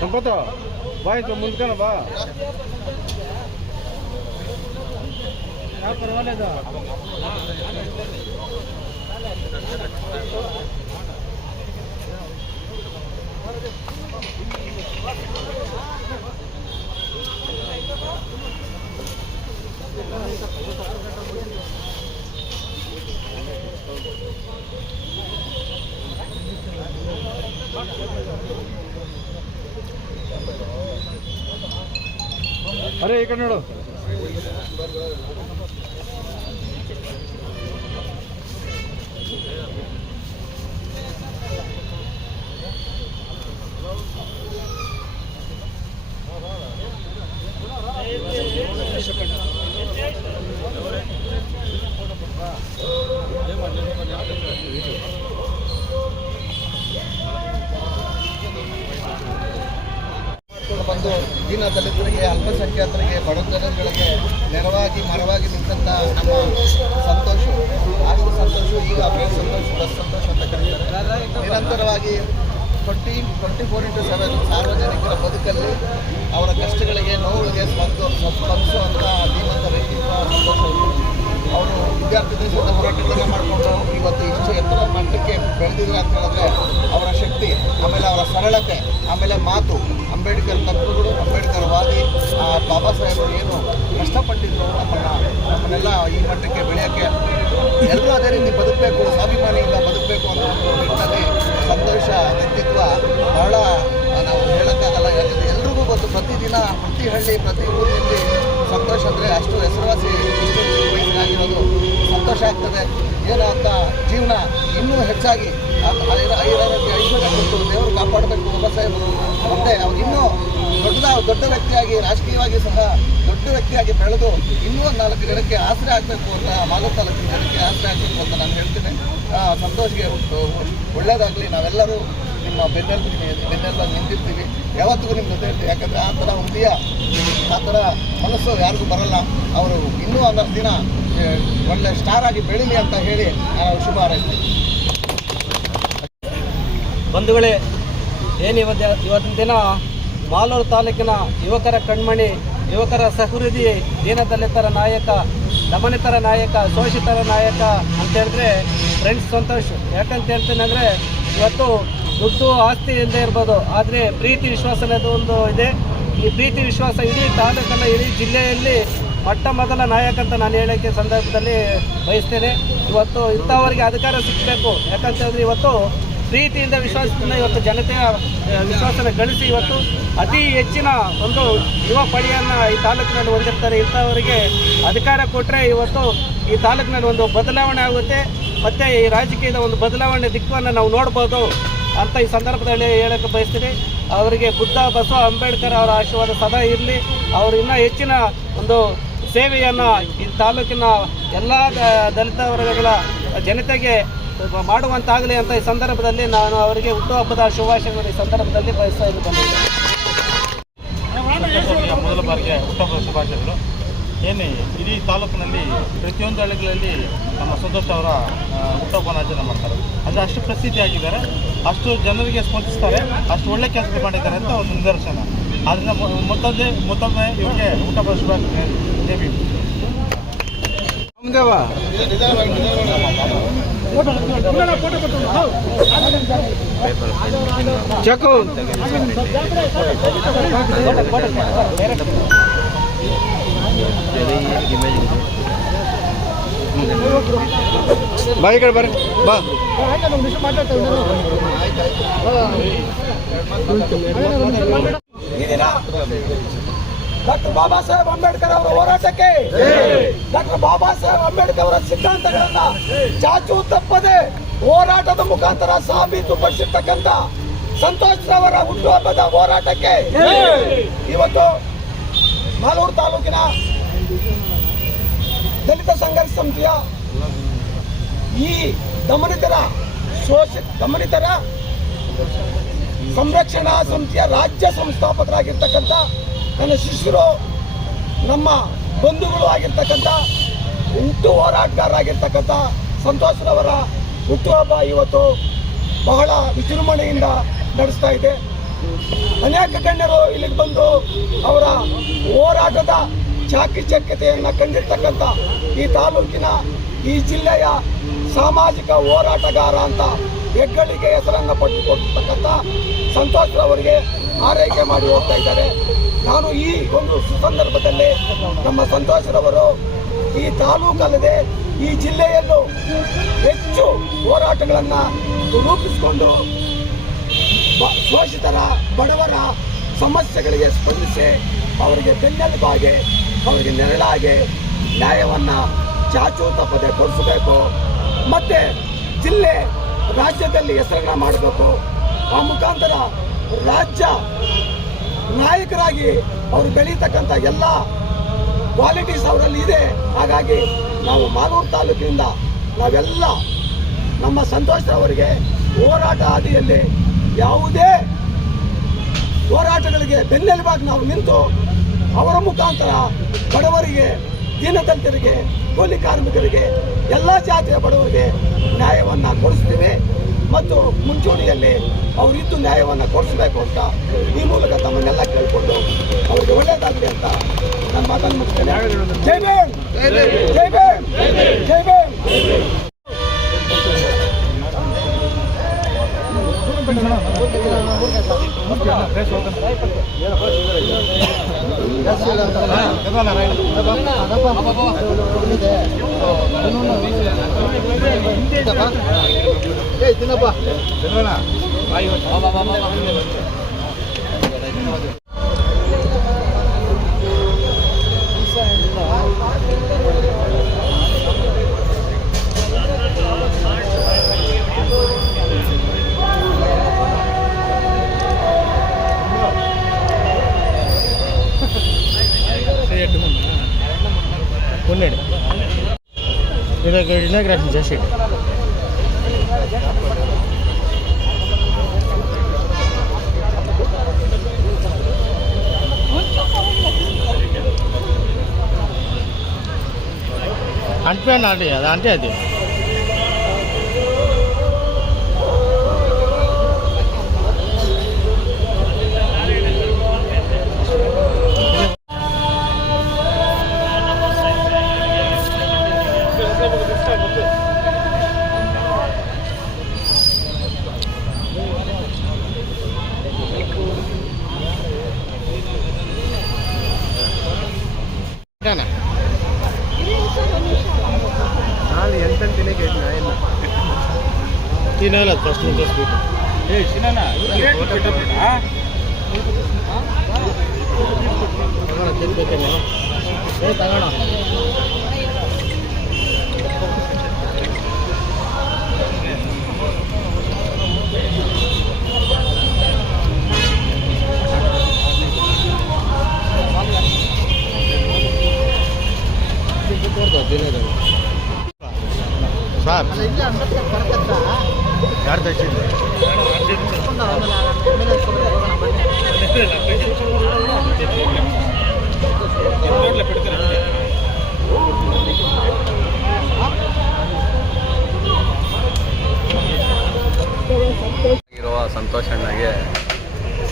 संपत बा इथं मुंदकन बा परवालेदा अरे इकड़ नोडु ಬಂದು ದೀನ ದಲಿತರಿಗೆ ಅಲ್ಪಸಂಖ್ಯಾತರಿಗೆ ಬಡ ಜನಗಳಿಗೆ ನೆರವಾಗಿ ಮರವಾಗಿ ನಿಂತಂಥ ನಮ್ಮ ಸಂತೋಷ್ ಆಗಲೂ ಸಂತೋಷ್ ಈಗ ಅಭಿವೃದ್ಧಿ ಸಂತೋಷ್ ಬಸ್ ಸಂತೋಷ್ ಅಂತ ಕರೀತಾರೆ. ನಿರಂತರವಾಗಿ 24/7 ಸಾರ್ವಜನಿಕರ ಬದುಕಲ್ಲಿ ಅವರ ಕಷ್ಟಗಳಿಗೆ ನೋವುಗಳಿಗೆ ಸ್ಪಂದಿಸುವಂಥ ಧೀಮಂತ ವ್ಯಕ್ತಿತ್ವ ಸಂತೋಷ. ಅವರು ವಿದ್ಯಾರ್ಥಿ ದೇಶದ ಹೋರಾಟಗಳನ್ನು ಮಾಡಿಕೊಂಡು ಇವತ್ತು ಇಷ್ಟು ಎತ್ತರ ಮಟ್ಟಕ್ಕೆ ಬೆಳೆದಿದ್ದಾರೆ ಅಂತ ಹೇಳಿದ್ರೆ ಅವರ ಶಕ್ತಿ, ಆಮೇಲೆ ಅವರ ಸರಳತೆ, ಆಮೇಲೆ ಮಾತು, ಅಂಬೇಡ್ಕರ್ ತತ್ವಗಳು, ಅಂಬೇಡ್ಕರ್ ವಾದಿ, ಬಾಬಾ ಸಾಹೇಬರು ಏನು ಕಷ್ಟಪಟ್ಟಿದ್ರು ನಮ್ಮನ್ನೆಲ್ಲ ಈ ಮಟ್ಟಕ್ಕೆ ಬೆಳೆಯೋಕ್ಕೆ. ಎಲ್ಲರೂ ಅದೇ ರೀತಿ ಬದುಕಬೇಕು, ಸ್ವಾಭಿಮಾನಿಯಿಂದ ಬದುಕಬೇಕು ಅನ್ನೋ ನಿಟ್ಟಿನಲ್ಲಿ ಸಂತೋಷ ವ್ಯಕ್ತಿತ್ವ ಬಹಳ ನಾವು ಹೇಳೋಕ್ಕಾಗಲ್ಲ. ಯಾಕಂದರೆ ಎಲ್ರಿಗೂ ಗೊತ್ತು, ಪ್ರತಿದಿನ ಪ್ರತಿ ಹಳ್ಳಿ ಪ್ರತಿ ಊರಿನಲ್ಲಿ ಸಂತೋಷ ಅಂದರೆ ಅಷ್ಟು ಹೆಸರುವಾಸಿ, ಇಷ್ಟು ವಯಸ್ಸಿನಾಗಿರೋದು ಸಂತೋಷ ಆಗ್ತದೆ. ಏನು ಅಂತ ಜೀವನ ಇನ್ನೂ ಹೆಚ್ಚಾಗಿ ಐಶ್ವರ್ಯ ಕೊಟ್ಟು ದೇವರು ಕಾಪಾಡಬೇಕು ಬಾಬಾ ಸಾಹೇಬರು. ಮತ್ತು ಅವ್ರು ಇನ್ನೂ ದೊಡ್ಡ ವ್ಯಕ್ತಿಯಾಗಿ, ರಾಜಕೀಯವಾಗಿ ಸಹ ದೊಡ್ಡ ವ್ಯಕ್ತಿಯಾಗಿ ಬೆಳೆದು ಇನ್ನೂ 4 ಜನಕ್ಕೆ ಆಸರೆ ಆಗಬೇಕು ಅಂತ, 4 ಜನಕ್ಕೆ ಆಸರೆ ಆಗಬೇಕು ಅಂತ ನಾನು ಹೇಳ್ತೀನಿ. ಸಂತೋಷ್ಗೆ ಒಳ್ಳೆಯದಾಗಲಿ. ನಾವೆಲ್ಲರೂ ನಿಮ್ಮ ಬೆನ್ನೆಲ್ಲ ನಿಂತಿರ್ತೀವಿ, ಯಾವತ್ತಿಗೂ ನಿಮ್ಮ ಜೊತೆ ಇರ್ತೀವಿ. ಯಾಕಂದರೆ ಆ ಥರ ಹೃದಯ, ಆ ಥರ ಮನಸ್ಸು ಯಾರಿಗೂ ಬರಲ್ಲ. ಅವರು ಇನ್ನೂ 11 ದಿನ ಒಳ್ಳೆ ಸ್ಟಾರ್ ಆಗಿ ಬೆಳೀಲಿ ಅಂತ ಹೇಳಿ ನಾನು ಶುಭ ಹಾರೈಸ್ತೀನಿ. ಬಂಧುಗಳೇ, ಏನು ಇವತ್ತಿನ ದಿನ ಮಾಲೂರು ತಾಲೂಕಿನ ಯುವಕರ ಕಣ್ಮಣಿ, ಯುವಕರ ಸಹೃದಯಿ, ದೀನದಲಿತರ ನಾಯಕ, ದಮನಿತರ ನಾಯಕ, ಶೋಷಿತರ ನಾಯಕ ಅಂತ ಹೇಳಿದ್ರೆ ಫ್ರೆಂಡ್ಸ್ ಸಂತೋಷ್. ಯಾಕಂತ ಹೇಳ್ತೀನಿ ಅಂದರೆ, ಇವತ್ತು ದುಡ್ಡು ಆಸ್ತಿ ಇಲ್ಲದೆ ಇರ್ಬೋದು, ಆದರೆ ಪ್ರೀತಿ ವಿಶ್ವಾಸ ಅನ್ನೋದು ಒಂದು ಇದೆ. ಈ ಪ್ರೀತಿ ವಿಶ್ವಾಸ ಇಡೀ ತಾಲೂಕನ್ನು, ಇಡೀ ಜಿಲ್ಲೆಯಲ್ಲಿ ಮೊಟ್ಟ ಮೊದಲ ನಾಯಕ ಅಂತ ನಾನು ಹೇಳೋಕ್ಕೆ ಸಂದರ್ಭದಲ್ಲಿ ಬಯಸ್ತೇನೆ. ಇವತ್ತು ಇಂಥವರಿಗೆ ಅಧಿಕಾರ ಸಿಗಬೇಕು. ಯಾಕಂತ ಹೇಳಿದ್ರೆ ಇವತ್ತು ಪ್ರೀತಿಯಿಂದ ವಿಶ್ವಾಸದಿಂದ ಇವತ್ತು ಜನತೆಯ ವಿಶ್ವಾಸನ ಗಳಿಸಿ ಇವತ್ತು ಅತಿ ಹೆಚ್ಚಿನ ಒಂದು ಯುವ ಪಡೆಯನ್ನು ಈ ತಾಲೂಕಿನಲ್ಲಿ ಹೊಂದಿರ್ತಾರೆ. ಇಂಥವರಿಗೆ ಅಧಿಕಾರ ಕೊಟ್ಟರೆ ಇವತ್ತು ಈ ತಾಲೂಕಿನಲ್ಲಿ ಒಂದು ಬದಲಾವಣೆ ಆಗುತ್ತೆ, ಮತ್ತು ಈ ರಾಜಕೀಯದ ಒಂದು ಬದಲಾವಣೆ ದಿಕ್ಕನ್ನು ನಾವು ನೋಡ್ಬೋದು ಅಂತ ಈ ಸಂದರ್ಭದಲ್ಲಿ ಹೇಳೋಕ್ಕೆ ಬಯಸ್ತೀನಿ. ಅವರಿಗೆ ಬುದ್ಧ, ಬಸವ, ಅಂಬೇಡ್ಕರ್ ಅವರ ಆಶೀರ್ವಾದ ಸದಾ ಇರಲಿ. ಅವರು ಇನ್ನೂ ಹೆಚ್ಚಿನ ಒಂದು ಸೇವೆಯನ್ನು ಈ ತಾಲೂಕಿನ ಎಲ್ಲ ದಲಿತ ವರ್ಗಗಳ ಜನತೆಗೆ ಮಾಡುವಂತಾಗಲಿ ಅಂತ ಈ ಸಂದರ್ಭದಲ್ಲಿ ನಾನು ಅವರಿಗೆ ಹುಟ್ಟುಹಬ್ಬದ ಶುಭಾಶಯಗಳು ಈ ಸಂದರ್ಭದಲ್ಲಿ ಬಯಸ್ತಾ ಇದ್ದೀನಿ. ಮೊದಲ ಬಾರಿಗೆ ಹುಟ್ಟುಹಬ್ಬದ ಶುಭಾಶಯಗಳು. ಏನು ಇಡೀ ತಾಲೂಕಿನಲ್ಲಿ ಪ್ರತಿಯೊಂದು ಹಳ್ಳಿಗಳಲ್ಲಿ ನಮ್ಮ ಸಂತೋಷ್ ಅವರ ಹುಟ್ಟುಹಬ್ಬನ ಆಚರಣೆ ಮಾಡ್ತಾರೆ. ಅಂದರೆ ಅಷ್ಟು ಪ್ರಸಿದ್ಧಿಯಾಗಿದ್ದಾರೆ, ಅಷ್ಟು ಜನರಿಗೆ ಸ್ಪಂದಿಸ್ತಾರೆ, ಅಷ್ಟು ಒಳ್ಳೆ ಕೆಲಸ ಮಾಡಿದ್ದಾರೆ ಅಂತ ಒಂದು ನಿದರ್ಶನ. ಆದ್ದರಿಂದ ಮತ್ತೊಮ್ಮೆ ಇವರಿಗೆ ಹುಟ್ಟುಹಬ್ಬದ ಶುಭಾಶಯ. ದೇವಿ ಚಕು ಬಾ, ಈ ಕಡೆ ಬರ್ರಿ, ಬಾ. ಡಾಕ್ಟರ್ ಬಾಬಾ ಸಾಹೇಬ್ ಅಂಬೇಡ್ಕರ್ ಅವರ ಹೋರಾಟಕ್ಕೆ, ಡಾಕ್ಟರ್ ಬಾಬಾ ಸಾಹೇಬ್ ಅಂಬೇಡ್ಕರ್ ಅವರ ಸಿದ್ಧಾಂತಗಳನ್ನ ಚಾಚು ತಪ್ಪದೆ ಹೋರಾಟದ ಮುಖಾಂತರ ಸಾಬೀತುಪಡಿಸಿರ್ತಕ್ಕಂಥ ಸಂತೋಷ್ ಅವರ ಹುಟ್ಟುಹಬ್ಬದ ಹೋರಾಟಕ್ಕೆ ಇವತ್ತು ಮಾಲೂರು ತಾಲೂಕಿನ ದಲಿತ ಸಂಘರ್ಷ ಸಮಿತಿಯ ಈ ದಮನಿತರ ಸಂರಕ್ಷಣಾ ಸಮಿತಿಯ ರಾಜ್ಯ ಸಂಸ್ಥಾಪಕರಾಗಿರ್ತಕ್ಕಂಥ ನನ್ನ ಶಿಷ್ಯರು, ನಮ್ಮ ಬಂಧುಗಳು ಆಗಿರ್ತಕ್ಕಂಥ ಹುಟ್ಟು ಹೋರಾಟಗಾರರಾಗಿರ್ತಕ್ಕಂಥ ಸಂತೋಷರವರ ಹುಟ್ಟುಹಬ್ಬ ಇವತ್ತು ಬಹಳ ವಿಜೃಂಭಣೆಯಿಂದ ನಡೆಸ್ತಾ ಇದೆ. ಅನೇಕ ಗಣ್ಯರು ಇಲ್ಲಿಗೆ ಬಂದು ಅವರ ಹೋರಾಟದ ಚಾಕಚಕ್ಯತೆಯನ್ನು ಕಂಡಿರ್ತಕ್ಕಂಥ ಈ ತಾಲೂಕಿನ, ಈ ಜಿಲ್ಲೆಯ ಸಾಮಾಜಿಕ ಹೋರಾಟಗಾರ ಅಂತ ಹೆಗ್ಗಳಿಗೆ ಹೆಸರನ್ನು ಪಡೆದುಕೊಡ್ತಕ್ಕಂಥ ಸಂತೋಷರವರಿಗೆ ಆರೈಕೆ ಮಾಡಿ ಹೋಗ್ತಾ ಇದ್ದಾರೆ. ನಾನು ಈ ಒಂದು ಸುಸಂದರ್ಭದಲ್ಲಿ ನಮ್ಮ ಸಂತೋಷರವರು ಈ ತಾಲೂಕಲ್ಲದೆ ಈ ಜಿಲ್ಲೆಯಲ್ಲೂ ಹೆಚ್ಚು ಹೋರಾಟಗಳನ್ನು ರೂಪಿಸಿಕೊಂಡು ಶೋಷಿತರ ಬಡವರ ಸಮಸ್ಯೆಗಳಿಗೆ ಸ್ಪಂದಿಸಿ ಅವರಿಗೆ ಬೆನ್ನೆಲುಬಾಗಿ, ಅವರಿಗೆ ನೆರಳಾಗಿ ನ್ಯಾಯವನ್ನು ಚಾಚು ತಪ್ಪದೆ ಕೊಡಿಸಬೇಕು. ಮತ್ತು ಜಿಲ್ಲೆ ರಾಜ್ಯದಲ್ಲಿ ಹೆಸರನ್ನು ಮಾಡಬೇಕು. ಆ ಮುಖಾಂತರ ರಾಜ್ಯ ನಾಯಕರಾಗಿ ಅವರು ಬೆಳೀತಕ್ಕಂಥ ಎಲ್ಲ ಕ್ವಾಲಿಟೀಸ್ ಅವರಲ್ಲಿ ಇದೆ. ಹಾಗಾಗಿ ನಾವು ಮಾಲೂರು ತಾಲೂಕಿನಿಂದ ನಾವೆಲ್ಲ ನಮ್ಮ ಸಂತೋಷ್ ಅವರಿಗೆ ಹೋರಾಟ ಹಾದಿಯಲ್ಲಿ ಯಾವುದೇ ಹೋರಾಟಗಳಿಗೆ ಬೆನ್ನೆಲುಬಾಗಿ ನಾವು ನಿಂತು ಅವರ ಮುಖಾಂತರ ಬಡವರಿಗೆ, ದೀನದಲಿತರಿಗೆ, ಕೂಲಿ ಕಾರ್ಮಿಕರಿಗೆ, ಎಲ್ಲ ಜಾತಿಯ ಬಡವರಿಗೆ ನ್ಯಾಯವನ್ನು ಕೊಡಿಸ್ತೀವಿ ಮತ್ತು ಮುಂಚೂಣಿಯಲ್ಲಿ ಅವರಿದ್ದು ನ್ಯಾಯವನ್ನು ಕೊಡಿಸಬೇಕು ಅಂತ ಈ ಮೂಲಕ ತಮ್ಮನ್ನೆಲ್ಲ ಕೇಳಿಕೊಂಡು ಅವ್ರಿಗೆ ಒಳ್ಳೆಯದಾಗಲಿ ಅಂತ ನನ್ನ ಮಾತನ್ನು ಮುಗಿಸ್ತೇನೆ. ಜೈ ಭೀಮ್, ಜೈ ಭೀಮ್, ಜೈ ಭೀಮ್. ఇనాగ్రేషన్ చేసి అంటిపోయాను అది అంటే అది తినాలి ఫస్ట్ నుంచి తగడ సార్ ಯಾರು ತೆಗ್ಸಿದ್ದು ಇರುವ ಸಂತೋಷ್ ಅಣ್ಣಗೆ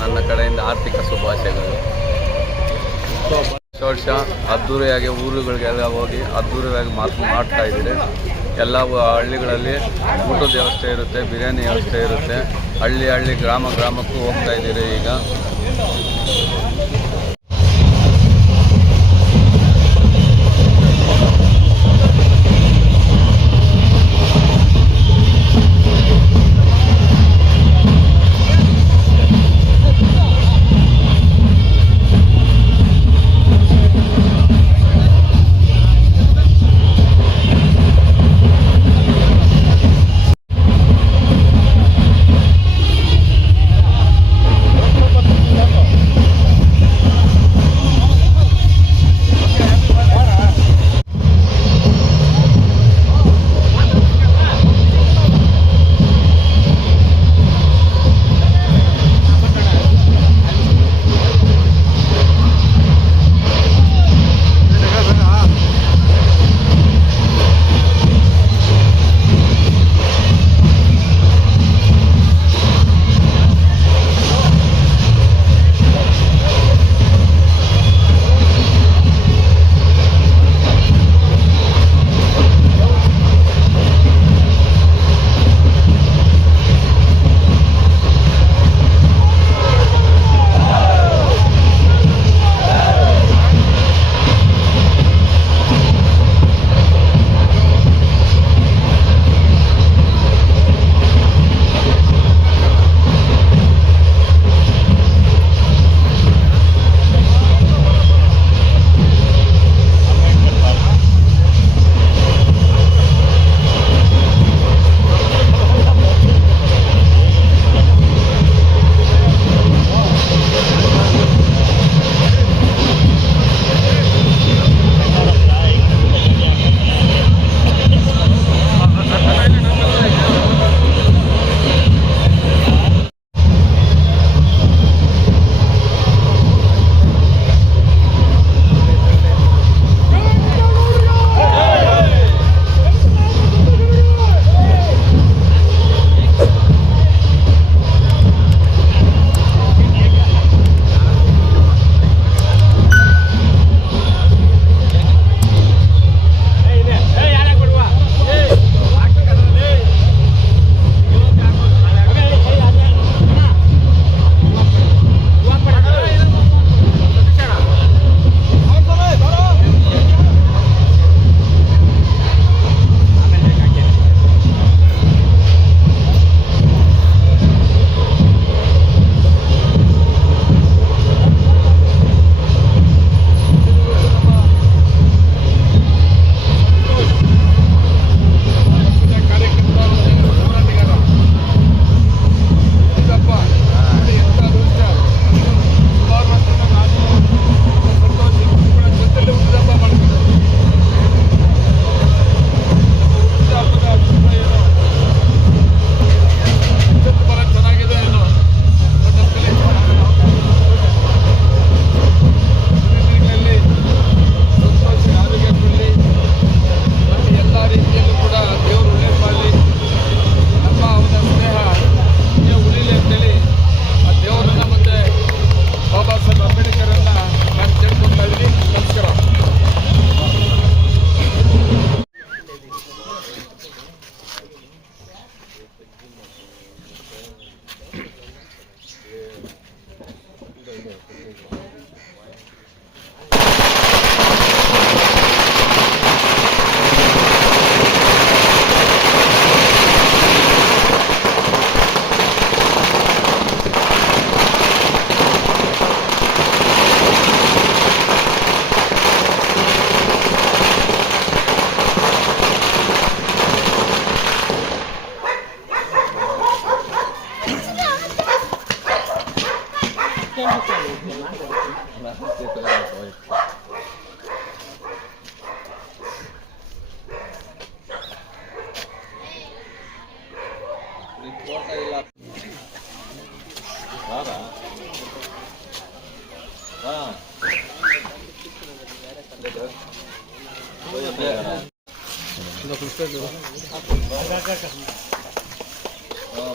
ನನ್ನ ಕಡೆಯಿಂದ ಆರ್ಥಿಕ ಶುಭಾಶಯಗಳು. ವರ್ಷ ಅದ್ದೂರಿಯಾಗಿ ಊರುಗಳಿಗೆಲ್ಲ ಹೋಗಿ ಅದ್ದೂರಿಯಾಗಿ ಮಾಡ್ತಾ ಇದ್ದೀರಿ. ಎಲ್ಲ ಹಳ್ಳಿಗಳಲ್ಲಿ ಊಟದ ವ್ಯವಸ್ಥೆ ಇರುತ್ತೆ, ಬಿರಿಯಾನಿ ವ್ಯವಸ್ಥೆ ಇರುತ್ತೆ. ಹಳ್ಳಿ ಗ್ರಾಮಕ್ಕೂ ಹೋಗ್ತಾ ಇದ್ದೀರಿ ಈಗ.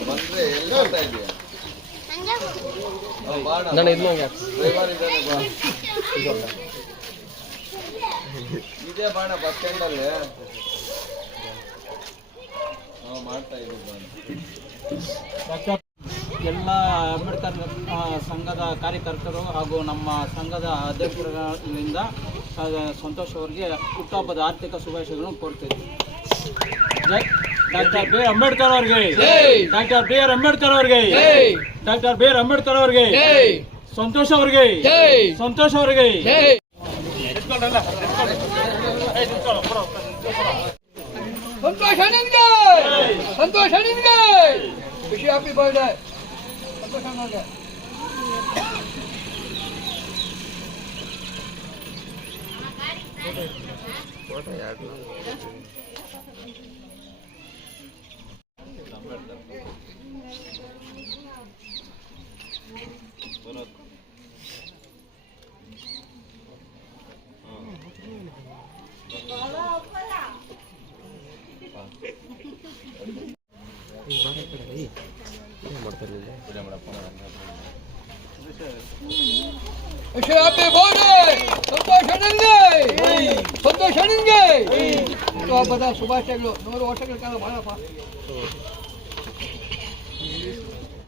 ಬಂದ್ರೆ ಎಲ್ಲಿ ಹೋಗ್ತಾ ಇದೀಯ? ಡ್ರೈವರ್ ಇದ್ದಾನೆ ಬಾ. ಇದೇ ಬಾಣ ಬಸ್ ಸ್ಟ್ಯಾಂಡಲ್ಲಿ ಮಾಡ್ತಾ ಇದ್ದೀವಿ. ಎಲ್ಲ ಅಂಬೇಡ್ಕರ್ ಸಂಘದ ಕಾರ್ಯಕರ್ತರು ಹಾಗೂ ನಮ್ಮ ಸಂಘದ ಅಧ್ಯಕ್ಷರಿಂದ ಸಂತೋಷ್ ಅವರಿಗೆ ಹುಟ್ಟುಹಬ್ಬದ ಆರ್ಥಿಕ ಶುಭಾಶಯಗಳನ್ನು ಕೋರ್ತಿದ್ವಿ. ಡಾಕ್ಟರ್ ಬಿ ಆರ್ ಅಂಬೇಡ್ಕರ್ ಅವರಿಗೆ, ಡಾಕ್ಟರ್ ಬಿ ಆರ್ ಅಂಬೇಡ್ಕರ್ ಅವರಿಗೆ, ಡಾಕ್ಟರ್ ಬಿ ಆರ್ ಅಂಬೇಡ್ಕರ್ ಅವರಿಗೆ, ಸಂತೋಷ್ ಅವರಿಗೆ, ಸಂತೋಷ್ ಅವರಿಗೆ. ಸಂತೋಷ್ ಅಣ್ಣನ್ಗೆ, ಸಂತೋಷ್ ಅಣ್ಣನ್ಗೆ ಖುಷಿ, ಹ್ಯಾಪಿ ಬರ್ಡೇ ಸಂತೋಷ್ ಅಣ್ಣನ್ಗೆ. ಖುಷಿ, ಹ್ಯಾಪಿ ಬರ್ಡೇ ಸಂತೋಷ್ ಅಣ್ಣನ್ಗೆ, ಸಂತೋಷ್ ಅಣ್ಣನ್ಗೆ ಹುಟ್ಟುಹಬ್ಬದ ಶುಭಾಶಯಗಳು. 100 ವರ್ಷಗಳ ಕಾಲ ಬಾಳಪ್ಪ.